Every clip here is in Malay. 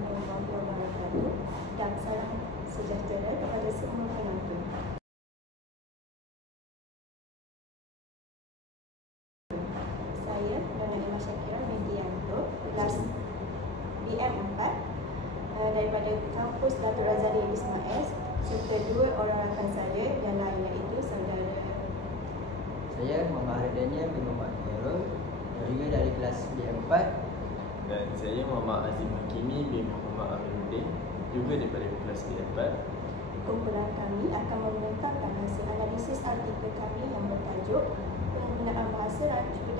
warahmatullahi wabarakatuh dan salam sejahtera kepada semua penonton. Saya Nona Ima Syakira Medianto, kelas BM4 daripada kampus Datuk Razali Ismail serta dua orang rakan saya yang lain iaitu saudara. Saya Muhammad Ardania bin Muhammad Khairul, juga dari kelas BM4. Dan saya Muhammad Azim Hakimi bin Muhammad Amiruddin, juga daripada kelas BM4. Kumpulan kami akan membentangkan hasil analisis artikel kami yang bertajuk Penggunaan Bahasa Rancu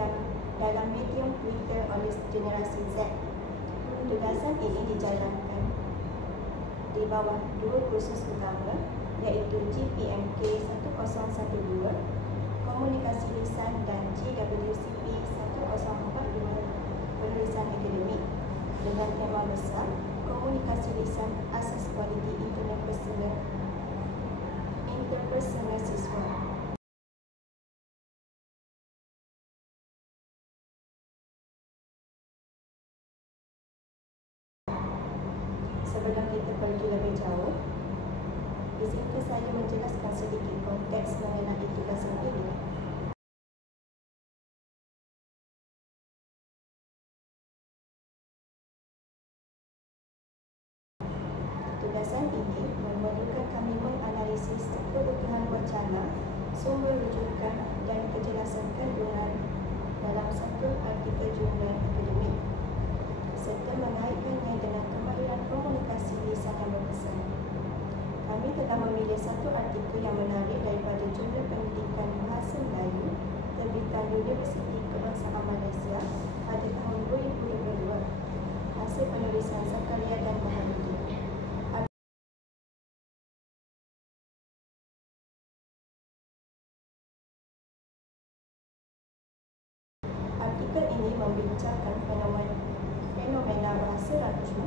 dalam medium Twitter oleh generasi Z. Tugasan ini dijalankan di bawah dua kursus utama iaitu GPMK 1012, Komunikasi Lisan dan GWCP 1042, Penulisan Akademik dengan tema besar Komunikasi Lisan Asas Kualiti Interpersonal Siswa. Sebelum kita pergi lebih jauh, izinkan saya menjelaskan sedikit konteks mengenai tugasan ini. Tugasan ini memerlukan kami menganalisis keutuhan wacana, sumber rujukan dan kejelasan kandungan dalam satu artikel jurnal akademik serta mengaitkannya dengan kemahiran komunikasi lisan yang berkesan. Kami telah memilih satu artikel yang menarik daripada Jurnal Pendidikan Bahasa Melayu terbitan Universiti Kebangsaan Malaysia pada tahun 2022, hasil penulisan Zakaria dan Baharudin. Artikel ini membincangkan fenomena bahasa rancu,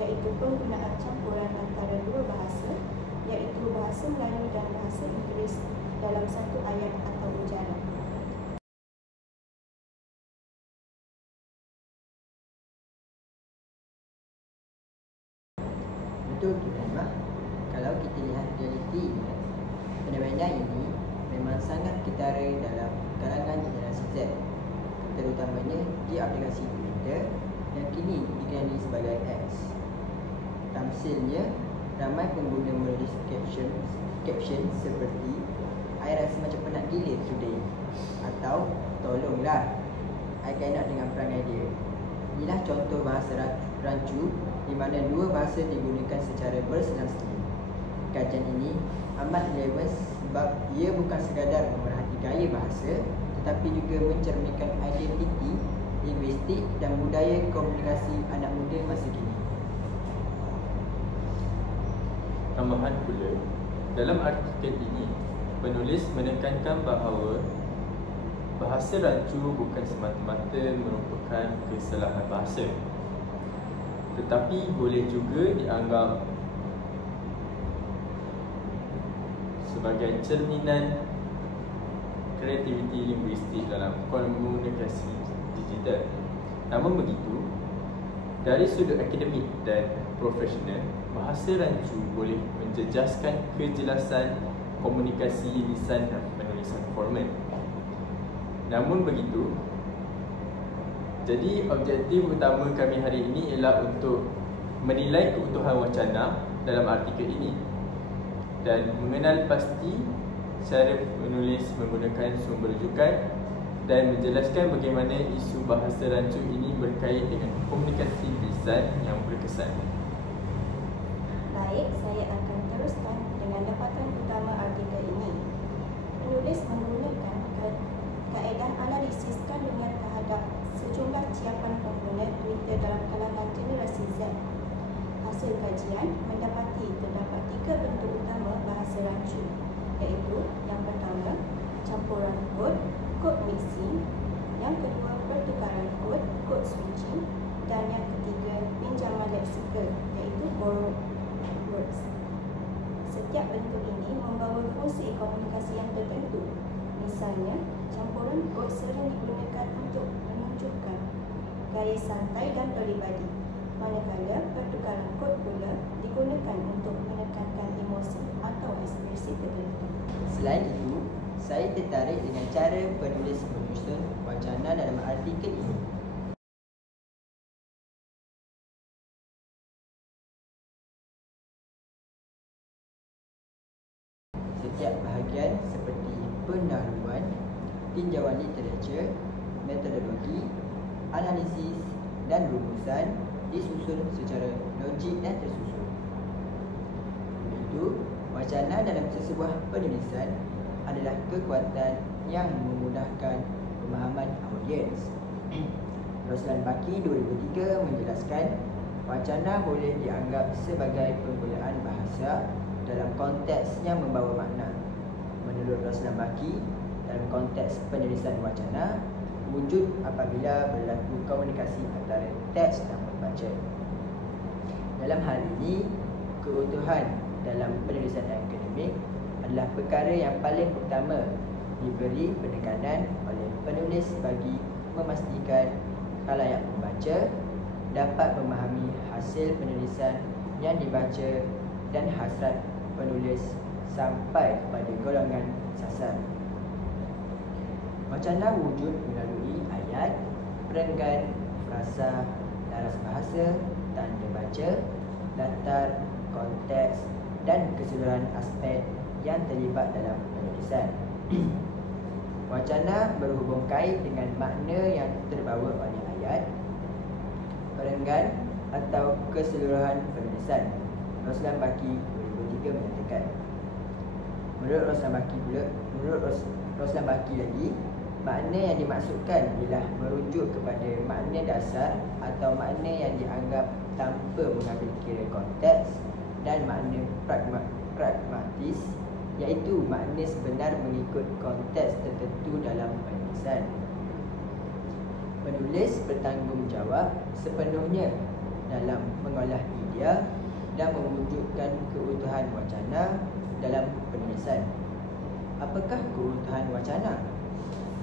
iaitu penggunaan campuran antara dua bahasa, iaitu bahasa Melayu dan bahasa Inggeris dalam satu ayat atau ujaran. Betul tu Naimah. Kalau kita lihat realitinya, fenomena ini memang sangat ketara dalam kalangan generasi Z, terutamanya di aplikasi Twitter yang kini dikenali sebagai X. Tamsilnya, ramai pengguna menulis caption seperti "I rasa macam penat gila today" atau "Tolonglah, I cannot dengan perangai dia". Inilah contoh bahasa rancu di mana dua bahasa digunakan secara berselang-seling. Kajian ini amat relevan sebab ia bukan sekadar memerhati gaya bahasa tetapi juga mencerminkan identiti, linguistik dan budaya komunikasi anak muda masa kini. Tambahan pula, dalam artikel ini, penulis menekankan bahawa bahasa rancu bukan semata-mata merupakan kesalahan bahasa, tetapi boleh juga dianggap sebagai cerminan kreativiti linguistik dalam komunikasi digital. Namun begitu, dari sudut akademik dan profesional, bahasa rancu boleh menjejaskan kejelasan komunikasi lisan dan penulisan formal. Namun begitu, jadi objektif utama kami hari ini ialah untuk menilai keutuhan wacana dalam artikel ini dan mengenal pasti cara penulis menggunakan sumber rujukan dan menjelaskan bagaimana isu bahasa rancu ini berkait dengan komunikasi lisan yang berkesan. Baik, saya akan teruskan dengan dapatan utama artikel ini. Penulis menggunakan kaedah analisis kandungan terhadap sejumlah ciapan pengguna Twitter dalam kalangan generasi Z. Hasil kajian mendapati terdapat tiga bentuk utama bahasa rancu, iaitu yang pertama, campuran kod mixing, yang kedua, pertukaran kod switching, dan yang ketiga, pinjaman leksikal, iaitu borrowed words. Setiap bentuk ini membawa fungsi komunikasi yang tertentu. Misalnya, campuran kod sering digunakan untuk menunjukkan gaya santai dan peribadi. manakala pertukaran kod pula digunakan untuk menekankan emosi atau ekspresi tertentu. Selain itu, saya tertarik dengan cara penulis menyusun wacana dalam artikel ini. Setiap bahagian seperti pendahuluan, tinjauan literatur, metodologi, analisis dan rumusan disusun secara logik dan tersusun. Begitu, wacana dalam sesebuah penulisan adalah kekuatan yang memudahkan pemahaman audiens. Roslan Baki 2003 menjelaskan, wacana boleh dianggap sebagai penggunaan bahasa dalam konteks yang membawa makna. Menurut Roslan Baki, dalam konteks penulisan wacana, wujud apabila berlaku komunikasi antara teks dan pembaca. Dalam hal ini, keutuhan dalam penulisan akademik adalah perkara yang paling utama diberi penekanan oleh penulis bagi memastikan khalayak pembaca dapat memahami hasil penulisan yang dibaca dan hasrat penulis sampai kepada golongan sasar. Wacana wujud melalui ayat, perenggan, frasa, laras bahasa, tanda baca, latar, konteks dan keseluruhan aspek yang terlibat dalam penulisan. Wacana berhubung kait dengan makna yang terbawa oleh ayat, perenggan atau keseluruhan penulisan. Roslan Baki 2003 menyatakan. Menurut Roslan Baki lagi, makna yang dimaksudkan ialah merujuk kepada makna dasar atau makna yang dianggap tanpa mengambil kira konteks, dan makna pragmatis iaitu makna sebenar mengikut konteks tertentu dalam penulisan. Penulis bertanggungjawab sepenuhnya dalam mengolah idea dan mewujudkan keutuhan wacana dalam penulisan. Apakah keutuhan wacana?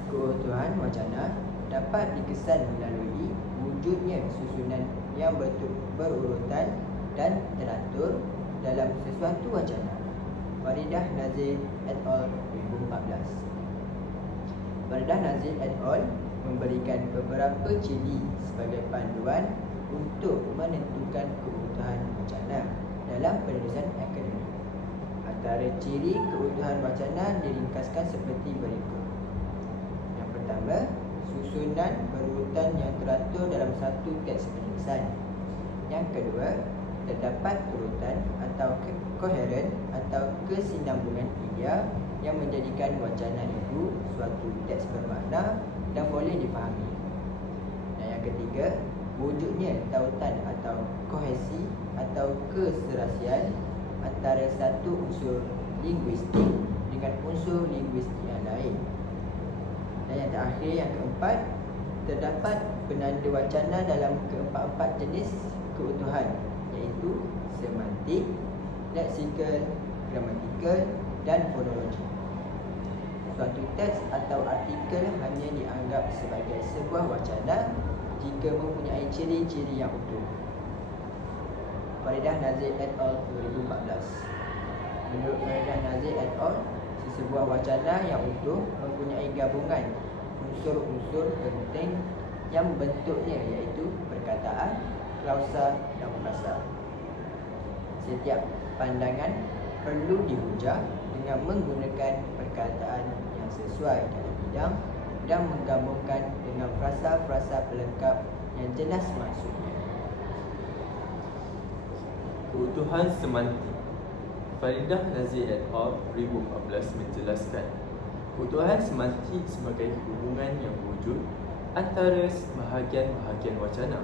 Keutuhan wacana dapat dikesan melalui wujudnya susunan yang berurutan dan teratur dalam sesuatu wacana. Faridah Nazir et al. 2014. Faridah Nazir et al. Memberikan beberapa ciri sebagai panduan untuk menentukan keutuhan wacana dalam penulisan akademik. Antara ciri keutuhan wacana diringkaskan seperti berikut. Yang pertama, susunan berurutan yang teratur dalam satu teks penulisan. Yang kedua, terdapat urutan atau koheren atau kesinambungan idea yang menjadikan wacana itu suatu teks bermakna dan boleh difahami. Dan yang ketiga, wujudnya tautan atau kohesi atau keserasian antara satu unsur linguistik dengan unsur linguistik yang lain. Dan yang terakhir, yang keempat, terdapat penanda wacana dalam keempat-empat jenis keutuhan, iaitu semantik, leksikal, gramatikal dan fonologi. Suatu teks atau artikel hanya dianggap sebagai sebuah wacana jika mempunyai ciri-ciri yang utuh. Faridah Nazir et al. 2014. Menurut Faridah Nazir et al., sesebuah wacana yang utuh mempunyai gabungan unsur-unsur penting yang bentuknya iaitu perkataan, klausa dan frasa. Setiap pandangan perlu dihujah dengan menggunakan perkataan yang sesuai dalam bidang dan menggabungkan dengan frasa-frasa pelengkap yang jelas maksudnya. Keutuhan semantik. Faridah Nazir et al. 2014 menjelaskan, keutuhan semantik sebagai hubungan yang wujud antara bahagian-bahagian wacana.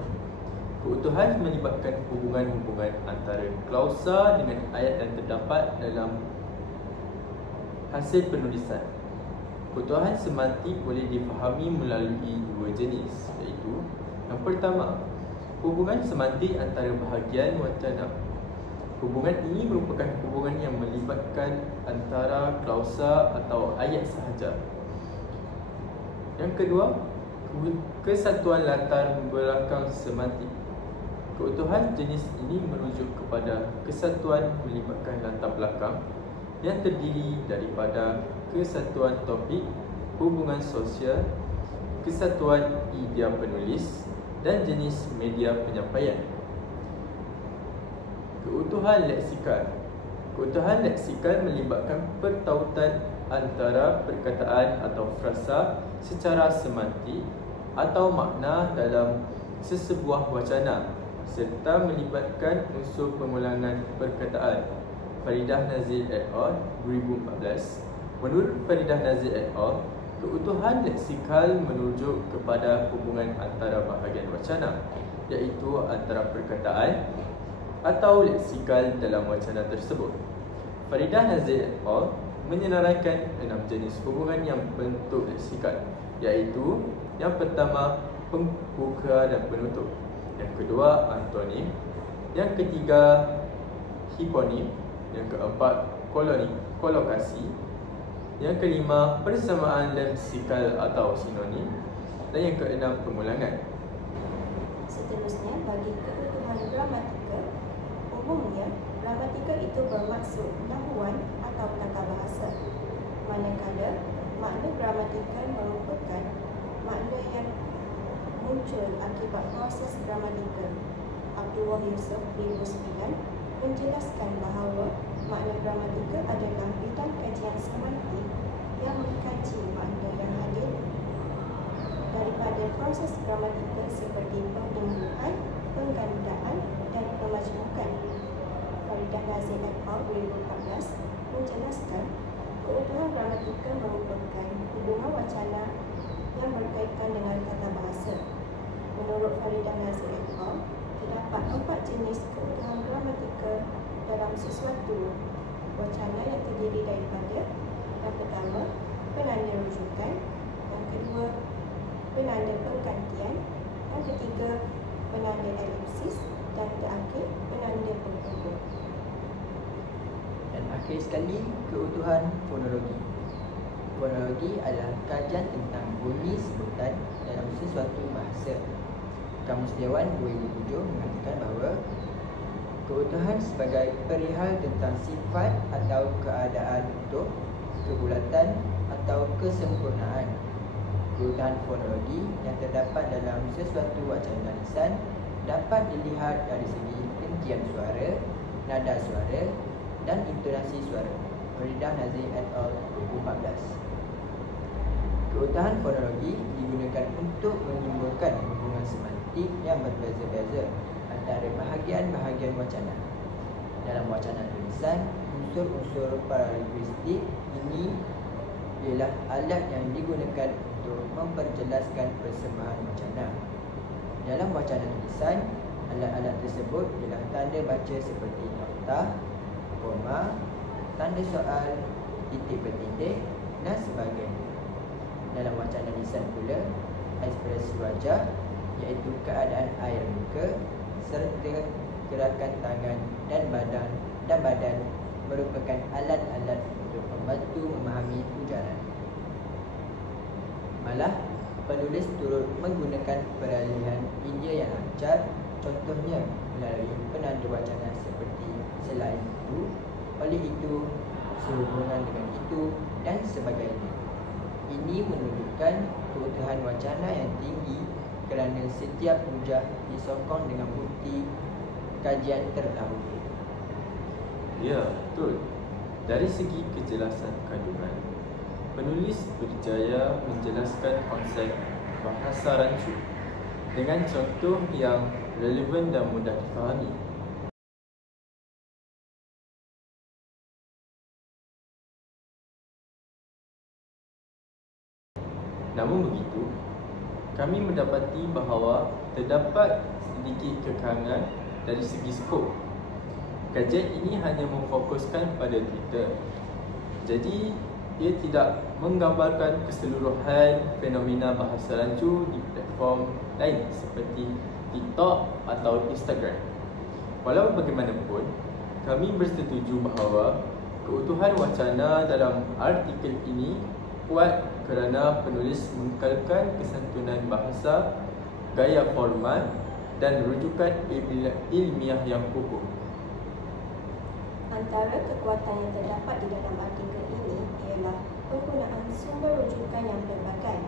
Keutuhan melibatkan hubungan-hubungan antara klausa dengan ayat yang terdapat dalam hasil penulisan. Keutuhan semantik boleh difahami melalui dua jenis, iaitu yang pertama, hubungan semantik antara bahagian wacana. Hubungan ini merupakan hubungan yang melibatkan antara klausa atau ayat sahaja. Yang kedua, kesatuan latar belakang semantik. Keutuhan jenis ini merujuk kepada kesatuan melibatkan latar belakang yang terdiri daripada kesatuan topik, hubungan sosial, kesatuan idea penulis dan jenis media penyampaian. Keutuhan leksikal. Keutuhan leksikal melibatkan pertautan antara perkataan atau frasa secara semantik atau makna dalam sesebuah wacana serta melibatkan unsur pengulangan perkataan. Faridah Nazir et al. 2014. Menurut Faridah Nazir et al., keutuhan leksikal merujuk kepada hubungan antara bahagian wacana, iaitu antara perkataan atau leksikal dalam wacana tersebut. Faridah Nazir et al. Menyenaraikan 6 jenis hubungan yang bentuk leksikal, iaitu yang pertama, pembuka dan penutup. Yang kedua, antonim. Yang ketiga, hiponim. Yang keempat, kolokasi. Yang kelima, persamaan leksikal atau sinonim. Dan yang keenam, pengulangan. Seterusnya, bagi keutuhan gramatikal, umumnya gramatikal itu bermaksud nahuan atau tata bahasa, manakala makna gramatikal merupakan makna yang muncul akibat proses gramatikal. Abdullah Yusuf 2009 menjelaskan bahawa makna gramatikal adalah bidang kajian semantik yang mengkaji makna yang hadir daripada proses gramatikal seperti pembukaan, penggandaan dan pemajmukan. Faridah Nazir et al. 2014 menjelaskan keutuhan gramatikal merupakan hubungan wacana yang berkaitan dengan tata bahasa. Menurut Faridah Nazir et al., terdapat 4 jenis keutuhan gramatikal dalam sesuatu wacana yang terdiri daripada: yang pertama, penanda rujukan; yang kedua, penanda penggantian; yang ketiga, penanda elipsis; dan terakhir, penanda penghubung. Dan akhir sekali, keutuhan fonologi. Fonologi adalah kajian tentang bunyi sebutan dalam sesuatu bahasa. Kamus Dewan 2007 mengatakan bahawa keutuhan sebagai perihal tentang sifat atau keadaan utuh, kebulatan atau kesempurnaan. Keutuhan fonologi yang terdapat dalam sesuatu wacana lisan dapat dilihat dari segi hentian suara, nada suara dan intonasi suara. Faridah Nazir et al. 2014. Keutuhan fonologi digunakan untuk menyimpulkan hubungan semantik yang berbeza-beza antara bahagian-bahagian wacana. Dalam wacana tulisan, unsur-unsur paralinguistik ini ialah alat yang digunakan untuk memperjelaskan persembahan wacana. Dalam wacana tulisan, alat-alat tersebut ialah tanda baca seperti nokta, koma, tanda soal, titik bertitik dan sebagainya. Dalam wacana lisan pula, ekspresi wajah iaitu keadaan air muka serta gerakan tangan dan badan merupakan alat-alat untuk membantu memahami ujaran. Malah, penulis turut menggunakan peralihan India yang lancar, contohnya melalui penanda wacana seperti selain itu, oleh itu, sehubungan dengan itu dan sebagainya. Ini menunjukkan keutuhan wacana yang tinggi kerana setiap hujah disokong dengan bukti kajian terdahulu. Ya, betul. Dari segi kejelasan kandungan, penulis berjaya menjelaskan konsep bahasa rancu dengan contoh yang relevan dan mudah difahami. Namun begitu, kami mendapati bahawa terdapat sedikit kekurangan dari segi skop. Kajian ini hanya memfokuskan pada Twitter. Jadi, ia tidak menggambarkan keseluruhan fenomena bahasa rancu di platform lain seperti TikTok atau Instagram. Walau bagaimanapun, kami bersetuju bahawa keutuhan wacana dalam artikel ini kuat kerana penulis mengekalkan kesantunan bahasa, gaya formal dan rujukan ilmiah yang kukuh. Antara kekuatan yang terdapat di dalam artikel ini ialah penggunaan sumber rujukan yang pelbagai.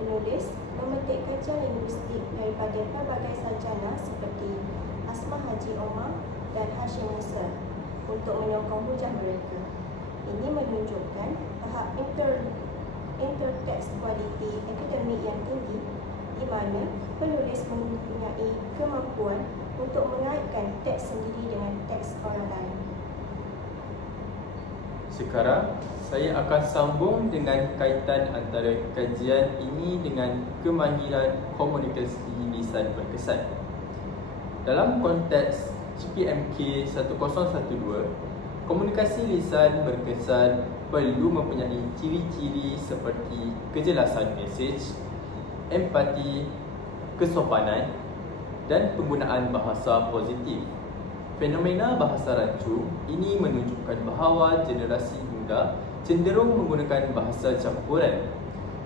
Penulis memetik kajian linguistik daripada pelbagai sarjana seperti Asma Haji Omar dan Hashim Musa untuk menyokong hujah mereka. Ini menunjukkan tahap intertekstualiti akademik yang tinggi di mana penulis mempunyai kemampuan untuk mengaitkan teks sendiri dengan teks orang lain. Sekarang, saya akan sambung dengan kaitan antara kajian ini dengan kemahiran komunikasi lisan berkesan. Dalam konteks GPMK 1012, komunikasi lisan berkesan perlu mempunyai ciri-ciri seperti kejelasan mesej, empati, kesopanan dan penggunaan bahasa positif. Fenomena bahasa rancu ini menunjukkan bahawa generasi muda cenderung menggunakan bahasa campuran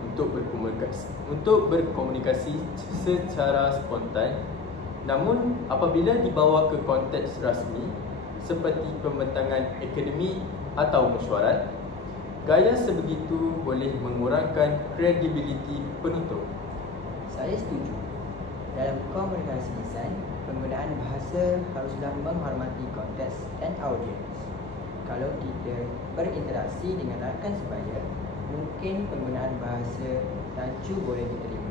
untuk berkomunikasi secara spontan. Namun apabila dibawa ke konteks rasmi seperti pembentangan akademik atau mesyuarat, gaya sebegitu boleh mengurangkan kredibiliti penutur. Saya setuju. Dalam komunikasi lisan, penggunaan bahasa haruslah menghormati konteks dan audiens. Kalau kita berinteraksi dengan rakan sebaya, mungkin penggunaan bahasa rancu boleh diterima.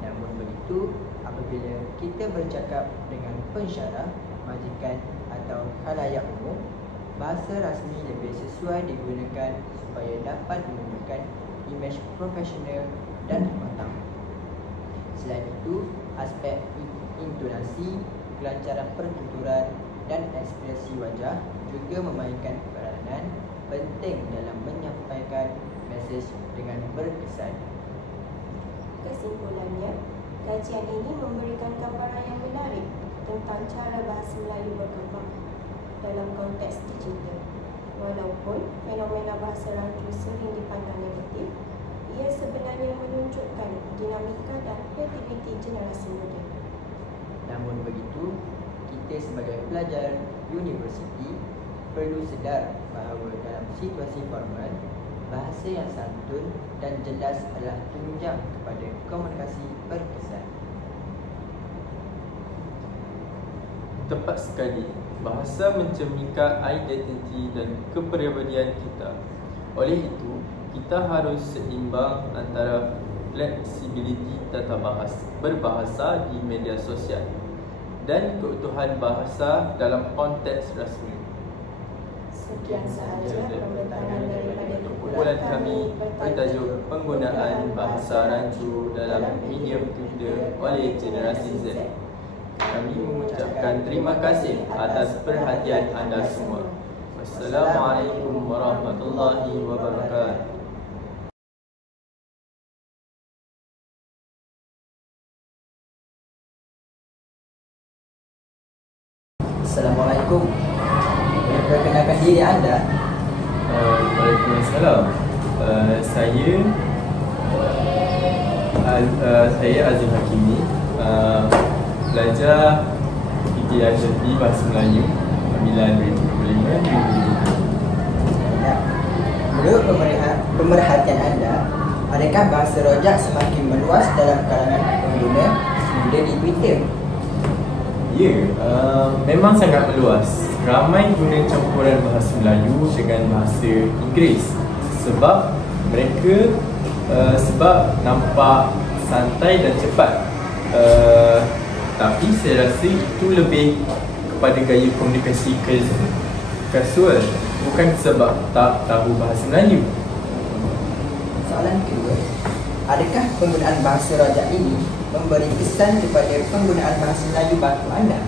Namun begitu, apabila kita bercakap dengan pensyarah, majikan atau khalayak umum, bahasa rasmi lebih sesuai digunakan supaya dapat menunjukkan imej profesional dan matang. Selain itu, aspek intonasi, kelancaran pertuturan dan ekspresi wajah juga memainkan peranan penting dalam menyampaikan mesej dengan berkesan. Kesimpulannya, kajian ini memberikan gambaran yang menarik tentang cara bahasa Melayu berkembang dalam konteks digital. Walaupun fenomena bahasa rancu sering dipandang negatif, ia sebenarnya menunjukkan dinamika dan kreativiti generasi muda. Namun begitu, kita sebagai pelajar universiti perlu sedar bahawa dalam situasi formal, bahasa yang santun dan jelas adalah tunjang kepada komunikasi berkesan. Tepat sekali, bahasa mencerminkan identiti dan kepribadian kita. Oleh itu, kita harus seimbang antara fleksibiliti tata berbahasa di media sosial dan keutuhan bahasa dalam konteks rasmi. Sekian sahaja pembentangan daripada Kumpulan kami bertajuk Penggunaan Bahasa Rancu dalam Medium Twitter oleh Generasi Z. Kami mengucapkan terima kasih atas perhatian anda semua. Wassalamualaikum warahmatullahi wabarakatuh. Assalamualaikum. Boleh perkenalkan diri anda? Waalaikumsalam. Saya Azim Hakimi, pelajar PTIHT Bahasa Melayu Pemilihan 2025-2027. Menurut pemerhatian anda, adakah bahasa rojak semakin meluas dalam kalangan pengguna muda di Twitter? Ya, memang sangat meluas. Ramai guna campuran bahasa Melayu dengan bahasa Inggeris sebab mereka nampak santai dan cepat. Tapi saya rasa itu lebih kepada gaya komunikasi kasual, bukan sebab tak tahu bahasa Melayu. Soalan kedua, adakah penggunaan bahasa rojak ini memberi kesan kepada penggunaan bahasa Melayu baku anda?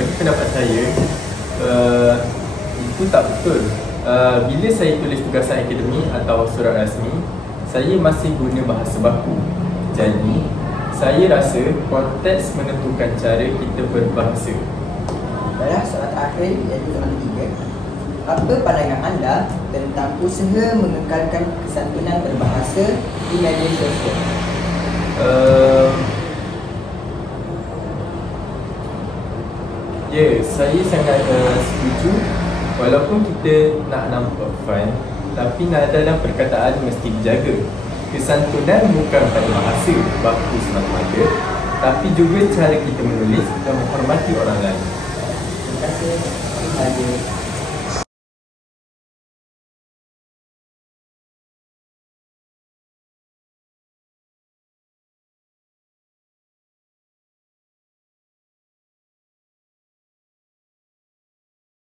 Bagi pendapat saya, itu tak betul. Bila saya tulis tugasan akademik atau surat rasmi, saya masih guna bahasa baku. Jadi, saya rasa konteks menentukan cara kita berbahasa. Baiklah, soalan terakhir iaitu soalan ketiga. Apa pandangan anda tentang usaha mengekalkan kesantunan berbahasa di media sosial? Ya, saya sangat setuju. Walaupun kita nak nampak fun, tapi nada dan perkataan mesti dijaga. Kesantunan bukan pada bahasa baku semata-mata, tapi juga cara kita menulis dan menghormati orang lain. Terima kasih. Itu sahaja.